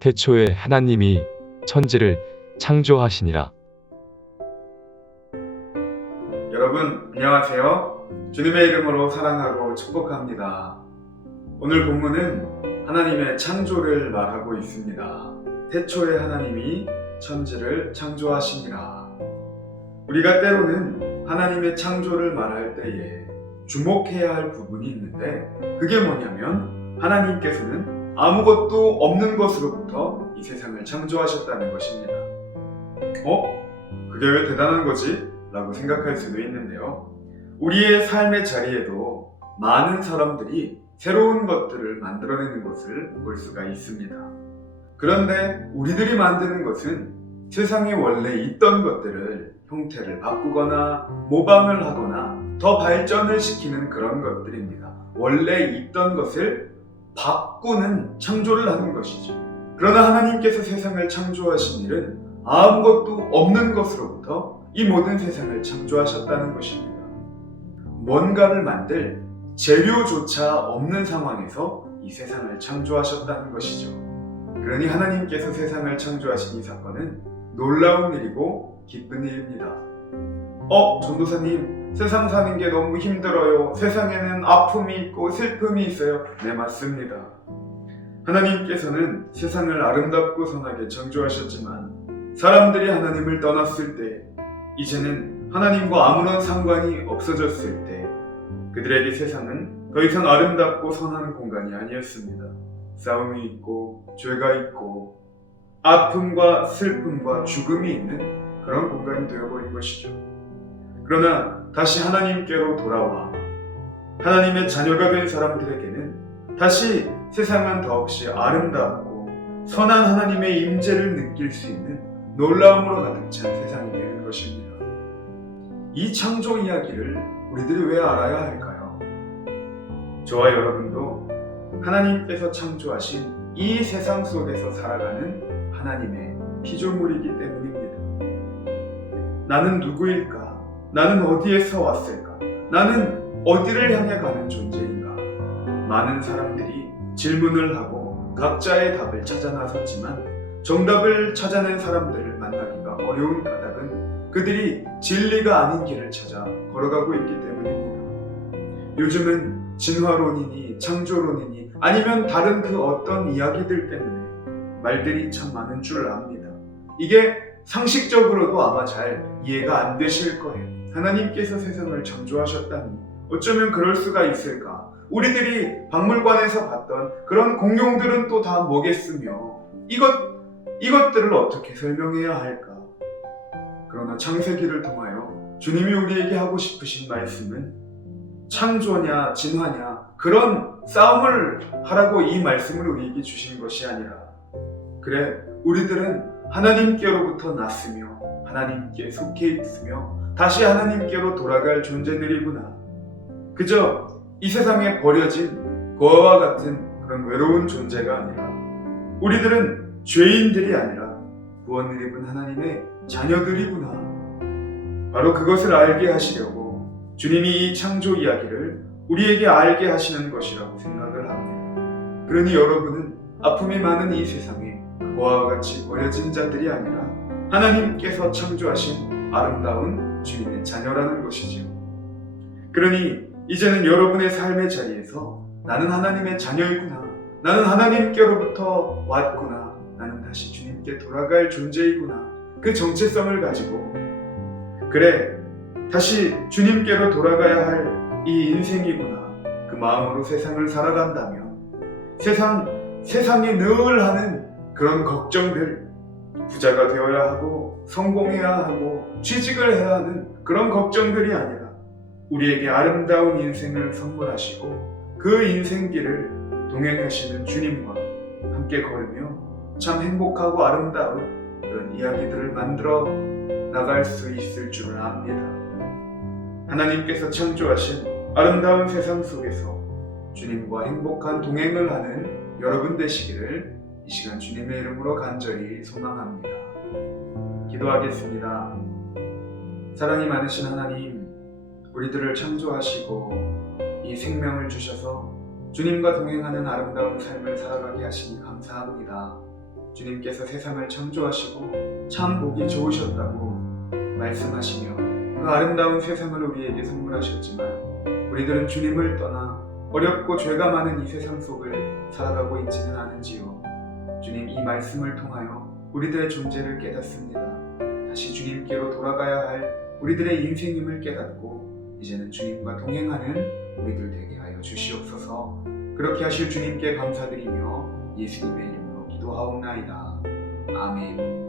태초에 하나님이 천지를 창조하시니라. 여러분 안녕하세요. 주님의 이름으로 사랑하고 축복합니다. 오늘 본문은 하나님의 창조를 말하고 있습니다. 태초에 하나님이 천지를 창조하시니라. 우리가 때로는 하나님의 창조를 말할 때에 주목해야 할 부분이 있는데, 그게 뭐냐면 하나님께서는 아무것도 없는 것으로부터 이 세상을 창조하셨다는 것입니다. 그게 왜 대단한 거지? 라고 생각할 수도 있는데요. 우리의 삶의 자리에도 많은 사람들이 새로운 것들을 만들어내는 것을 볼 수가 있습니다. 그런데 우리들이 만드는 것은 세상에 원래 있던 것들을 형태를 바꾸거나 모방을 하거나 더 발전을 시키는 그런 것들입니다. 원래 있던 것을 바꾸는 창조를 하는 것이죠. 그러나 하나님께서 세상을 창조하신 일은 아무것도 없는 것으로부터 이 모든 세상을 창조하셨다는 것입니다. 뭔가를 만들 재료조차 없는 상황에서 이 세상을 창조하셨다는 것이죠. 그러니 하나님께서 세상을 창조하신 이 사건은 놀라운 일이고 기쁜 일입니다. 전도사님, 세상 사는 게 너무 힘들어요. 세상에는 아픔이 있고 슬픔이 있어요. 네, 맞습니다. 하나님께서는 세상을 아름답고 선하게 창조하셨지만 사람들이 하나님을 떠났을 때, 이제는 하나님과 아무런 상관이 없어졌을 때, 그들에게 세상은 더 이상 아름답고 선한 공간이 아니었습니다. 싸움이 있고 죄가 있고 아픔과 슬픔과 죽음이 있는 그런 공간이 되어버린 것이죠. 그러나 다시 하나님께로 돌아와 하나님의 자녀가 된 사람들에게는 다시 세상은 더없이 아름답고 선한 하나님의 임재를 느낄 수 있는 놀라움으로 가득 찬 세상이 되는 것입니다. 이 창조 이야기를 우리들이 왜 알아야 할까요? 저와 여러분도 하나님께서 창조하신 이 세상 속에서 살아가는 하나님의 피조물이기 때문입니다. 나는 누구일까? 나는 어디에서 왔을까? 나는 어디를 향해 가는 존재인가? 많은 사람들이 질문을 하고 각자의 답을 찾아 나섰지만 정답을 찾아낸 사람들을 만나기가 어려운 까닭은 그들이 진리가 아닌 길을 찾아 걸어가고 있기 때문입니다. 요즘은 진화론이니 창조론이니 아니면 다른 그 어떤 이야기들 때문에 말들이 참 많은 줄 압니다. 이게 상식적으로도 아마 잘 이해가 안 되실 거예요. 하나님께서 세상을 창조하셨다니 어쩌면 그럴 수가 있을까? 우리들이 박물관에서 봤던 그런 공룡들은 또 다 뭐겠으며 이것들을 어떻게 설명해야 할까? 그러나 창세기를 통하여 주님이 우리에게 하고 싶으신 말씀은 창조냐 진화냐 그런 싸움을 하라고 이 말씀을 우리에게 주신 것이 아니라, 그래, 우리들은 하나님께로부터 났으며 하나님께 속해 있으며 다시 하나님께로 돌아갈 존재들이구나. 그저 이 세상에 버려진 거와 같은 그런 외로운 존재가 아니라, 우리들은 죄인들이 아니라 구원을 입은 하나님의 자녀들이구나. 바로 그것을 알게 하시려고 주님이 이 창조 이야기를 우리에게 알게 하시는 것이라고 생각을 합니다. 그러니 여러분은 아픔이 많은 이 세상에 그와 같이 버려진 자들이 아니라 하나님께서 창조하신 아름다운 주님의 자녀라는 것이지요. 그러니 이제는 여러분의 삶의 자리에서 나는 하나님의 자녀이구나, 나는 하나님께로부터 왔구나, 나는 다시 주님께 돌아갈 존재이구나, 그 정체성을 가지고, 그래, 다시 주님께로 돌아가야 할 이 인생이구나, 그 마음으로 세상을 살아간다면 세상에 늘 하는 그런 걱정들, 부자가 되어야 하고 성공해야 하고 취직을 해야 하는 그런 걱정들이 아니라 우리에게 아름다운 인생을 선물하시고 그 인생길을 동행하시는 주님과 함께 걸으며 참 행복하고 아름다운 그런 이야기들을 만들어 나갈 수 있을 줄을 압니다. 하나님께서 창조하신 아름다운 세상 속에서 주님과 행복한 동행을 하는 여러분 되시기를 이 시간 주님의 이름으로 간절히 소망합니다. 기도하겠습니다. 사랑이 많으신 하나님, 우리들을 창조하시고 이 생명을 주셔서 주님과 동행하는 아름다운 삶을 살아가게 하시니 감사합니다. 주님께서 세상을 창조하시고 참 보기 좋으셨다고 말씀하시며 그 아름다운 세상을 우리에게 선물하셨지만 우리들은 주님을 떠나 어렵고 죄가 많은 이 세상 속을 살아가고 있지는 않은지요. 주님 이 말씀을 통하여 우리들의 존재를 깨닫습니다. 다시 주님께로 돌아가야 할 우리들의 인생임을 깨닫고 이제는 주님과 동행하는 우리들 되게 하여 주시옵소서. 그렇게 하실 주님께 감사드리며 예수님의 이름으로 기도하옵나이다. 아멘.